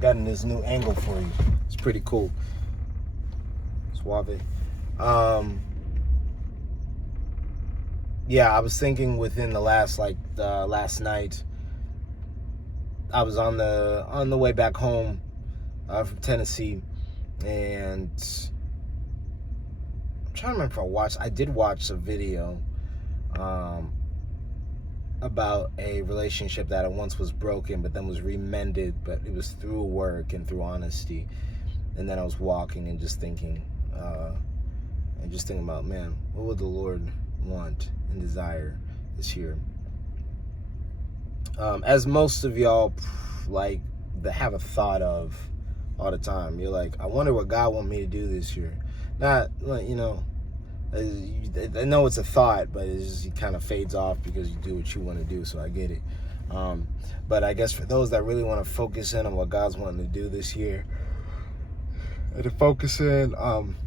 gotten this new angle for you. It's pretty cool. Suave. Yeah, I was thinking within the last last night, I was on the way back home from Tennessee, and I'm trying to remember if I did watch a video about a relationship that at once was broken but then was remended, but it was through work and through honesty. And then I was walking and just thinking about, man, what would the Lord want and desire this year? As most of y'all have a thought of all the time, you're like, I wonder what God want me to do this year. Not, you know, I know it's a thought, but it kind of fades off because you do what you want to do, so I get it. But I guess for those that really want to focus in on what God's wanting to do this year, and to focus in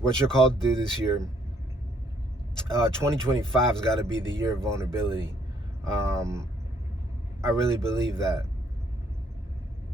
what you're called to do this year, 2025 has got to be the year of vulnerability. I really believe that.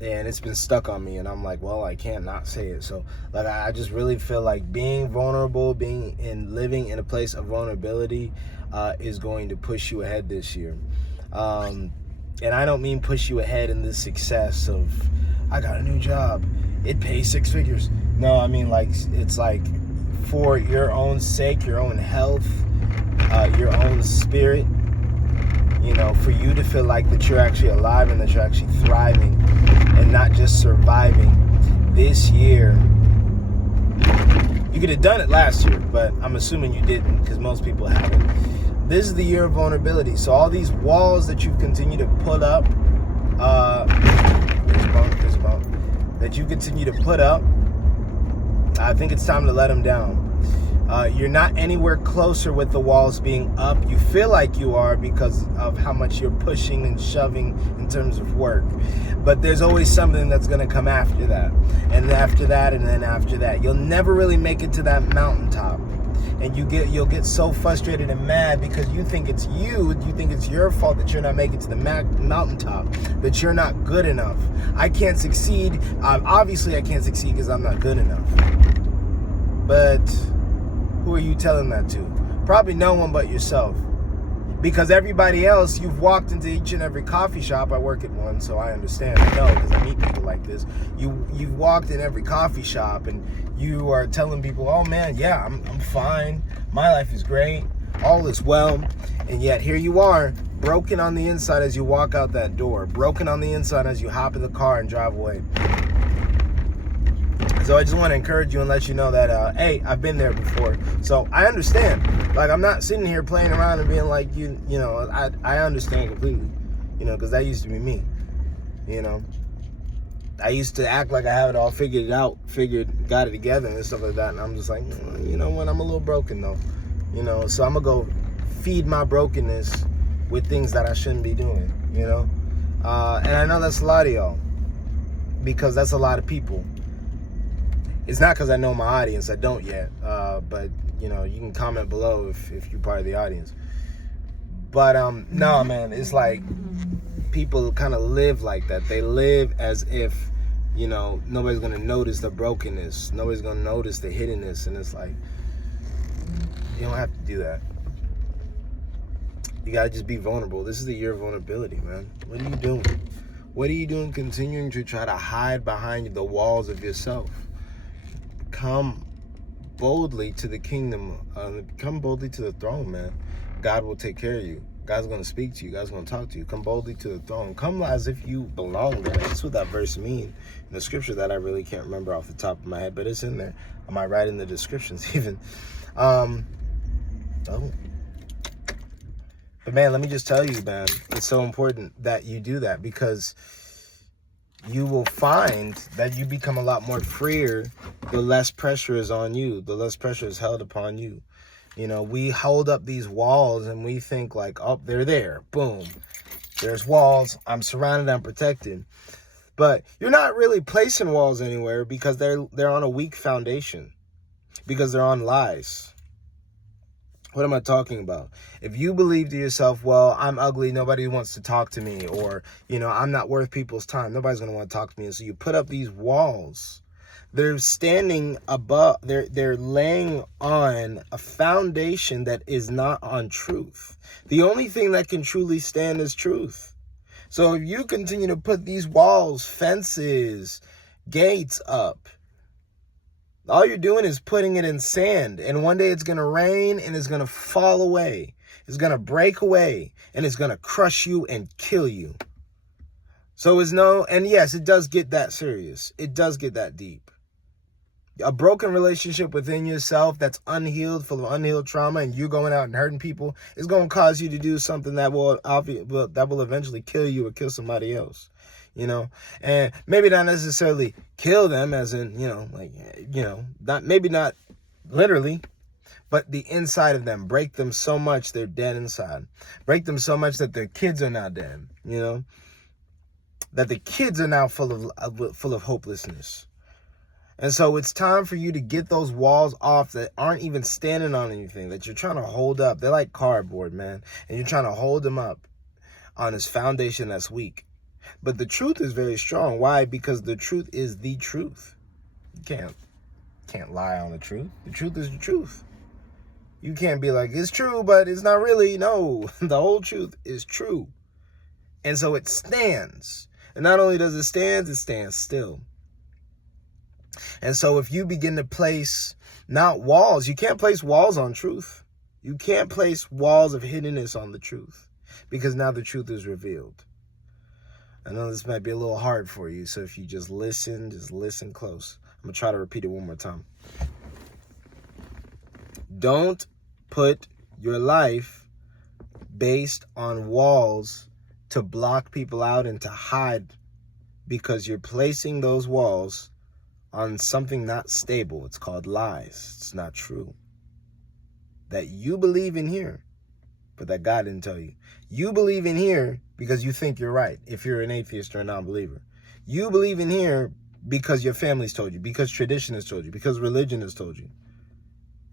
And it's been stuck on me, and I'm like, well, I can't not say it. So like, I just really feel like being vulnerable, living in a place of vulnerability is going to push you ahead this year. And I don't mean push you ahead in the success of, I got a new job, it pays 6 figures. No, I mean, like, it's like for your own sake, your own health, your own spirit, you know, for you to feel like that you're actually alive and that you're actually thriving and not just surviving this year. You could have done it last year, but I'm assuming you didn't, because most people haven't. This is the year of vulnerability. So all these walls that you've continued to put up, that you continue to put up, I think it's time to let them down. You're not anywhere closer with the walls being up. You feel like you are because of how much you're pushing and shoving in terms of work. But there's always something that's going to come after that. And after that, and then after that. You'll never really make it to that mountaintop. And you'll get so frustrated and mad because you think it's you think it's your fault that you're not making it to the mountaintop, that you're not good enough. I can't succeed. Obviously, I can't succeed because I'm not good enough. But who are you telling that to? Probably no one but yourself. Because everybody else, you've walked into each and every coffee shop. I work at one, so I understand. I know, because I meet people like this. You've walked in every coffee shop and you are telling people, oh man, yeah, I'm fine. My life is great. All is well. And yet here you are, broken on the inside as you walk out that door. Broken on the inside as you hop in the car and drive away. So I just want to encourage you and let you know that, hey, I've been there before. So I understand. Like, I'm not sitting here playing around and being like, you know, I understand completely, you know, because that used to be me, you know. I used to act like I have it all got it together and stuff like that. And I'm just like, you know what, I'm a little broken though, you know. So I'm going to go feed my brokenness with things that I shouldn't be doing, you know. And I know that's a lot of y'all, because that's a lot of people. It's not because I know my audience. I don't yet. But, you know, you can comment below if you're part of the audience. But, no, man, it's like people kind of live like that. They live as if, you know, nobody's going to notice the brokenness. Nobody's going to notice the hiddenness. And it's like, you don't have to do that. You got to just be vulnerable. This is the year of vulnerability, man. What are you doing? What are you doing continuing to try to hide behind the walls of yourself? Come boldly to the kingdom. Come boldly to the throne, man. God will take care of you. God's going to speak to you. God's going to talk to you. Come boldly to the throne. Come as if you belong there. That's what that verse means in the scripture that I really can't remember off the top of my head, but it's in there. I might write in the descriptions even. But man, let me just tell you, man, it's so important that you do that, because you will find that you become a lot more freer the less pressure is on you, the less pressure is held upon you. You know, we hold up these walls and we think like, oh, they're there. Boom. There's walls. I'm surrounded. I'm protected. But you're not really placing walls anywhere, because they're on a weak foundation, because they're on lies. What am I talking about? If you believe to yourself, well, I'm ugly, nobody wants to talk to me, or, I'm not worth people's time, nobody's going to want to talk to me. And so you put up these walls. They're standing above, they're laying on a foundation that is not on truth. The only thing that can truly stand is truth. So if you continue to put these walls, fences, gates up, all you're doing is putting it in sand, and one day it's going to rain and it's going to fall away. It's going to break away, and it's going to crush you and kill you. So and yes, it does get that serious. It does get that deep. A broken relationship within yourself that's unhealed, full of unhealed trauma, and you going out and hurting people is going to cause you to do something that will eventually kill you or kill somebody else. And maybe not necessarily kill them as in, not literally, but the inside of them, break them so much they're dead inside, break them so much that their kids are now dead, that the kids are now full of hopelessness. And so it's time for you to get those walls off that aren't even standing on anything, that you're trying to hold up. They're like cardboard, man, and you're trying to hold them up on this foundation that's weak. But the truth is very strong. Why? Because the truth is the truth. You can't lie on the truth. The truth is the truth. You can't be like, it's true, but it's not really. No, the whole truth is true. And so it stands. And not only does it stand still. And so if you begin to place not walls, you can't place walls on truth. You can't place walls of hiddenness on the truth, because now the truth is revealed. I know this might be a little hard for you, so if you just listen close. I'm going to try to repeat it one more time. Don't put your life based on walls to block people out and to hide, because you're placing those walls on something not stable. It's called lies. It's not true. That you believe in here, but that God didn't tell you. You believe in here because you think you're right, if you're an atheist or a non-believer. You believe in here because your family's told you, because tradition has told you, because religion has told you.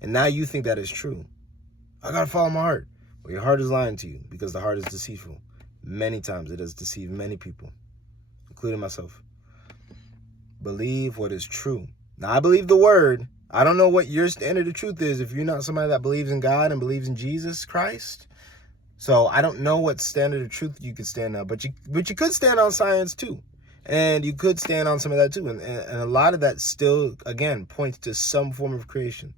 And now you think that is true. I gotta follow my heart. Well, your heart is lying to you, because the heart is deceitful. Many times it has deceived many people, including myself. Believe what is true. Now, I believe the word. I don't know what your standard of truth is if you're not somebody that believes in God and believes in Jesus Christ. So I don't know what standard of truth you could stand on, but you could stand on science too. And you could stand on some of that too. And a lot of that still, again, points to some form of creation.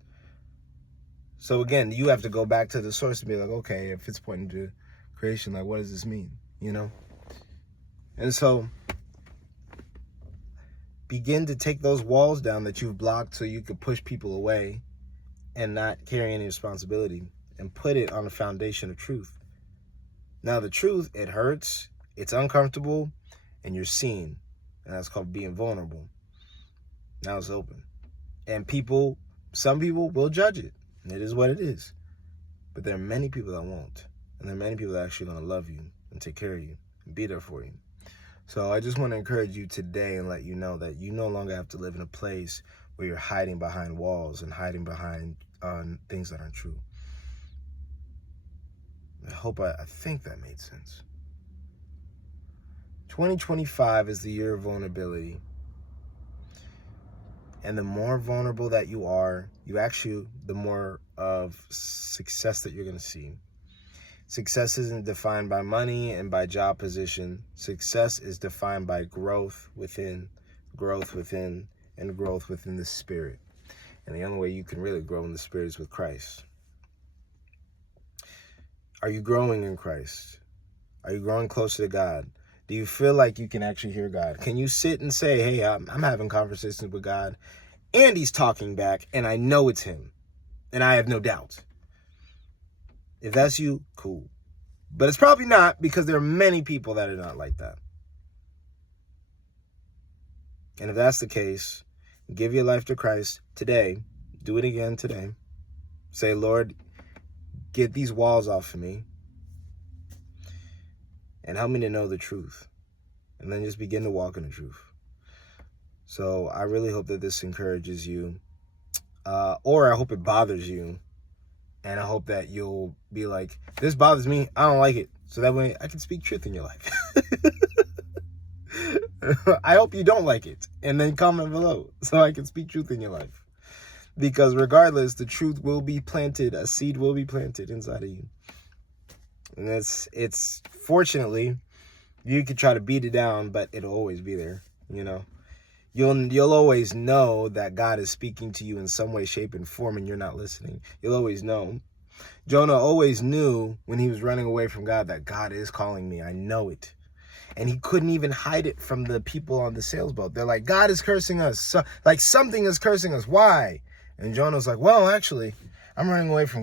So again, you have to go back to the source and be like, okay, if it's pointing to creation, like, what does this mean? And so begin to take those walls down that you've blocked so you could push people away and not carry any responsibility, and put it on a foundation of truth. Now, the truth, it hurts, it's uncomfortable, and you're seen. And that's called being vulnerable. Now it's open. And some people will judge it. And it is what it is. But there are many people that won't. And there are many people that are actually going to love you and take care of you and be there for you. So I just want to encourage you today and let you know that you no longer have to live in a place where you're hiding behind walls and hiding behind things that aren't true. I think that made sense. 2025 is the year of vulnerability. And the more vulnerable that you are, the more of success that you're going to see. Success isn't defined by money and by job position. Success is defined by growth within, and growth within the spirit. And the only way you can really grow in the spirit is with Christ. Are you growing in Christ? Are you growing closer to God? Do you feel like you can actually hear God? Can you sit and say, hey, I'm having conversations with God, and he's talking back, and I know it's him, and I have no doubt? If that's you, cool. But it's probably not, because there are many people that are not like that. And if that's the case, give your life to Christ today. Do it again today. Say, Lord, get these walls off of me and help me to know the truth. And then just begin to walk in the truth. So I really hope that this encourages you, or I hope it bothers you, And I hope that you'll be like, this bothers me, I don't like it. So that way I can speak truth in your life. I hope you don't like it. And then comment below so I can speak truth in your life. Because regardless, the truth will be planted. A seed will be planted inside of you. And it's fortunately, you can try to beat it down, but it'll always be there, you know. You'll always know that God is speaking to you in some way, shape, and form, and you're not listening. You'll always know. Jonah always knew when he was running away from God that God is calling me. I know it. And he couldn't even hide it from the people on the sailboat. They're like, God is cursing us. Like something is cursing us. Why? And Jonah's like, well, actually, I'm running away from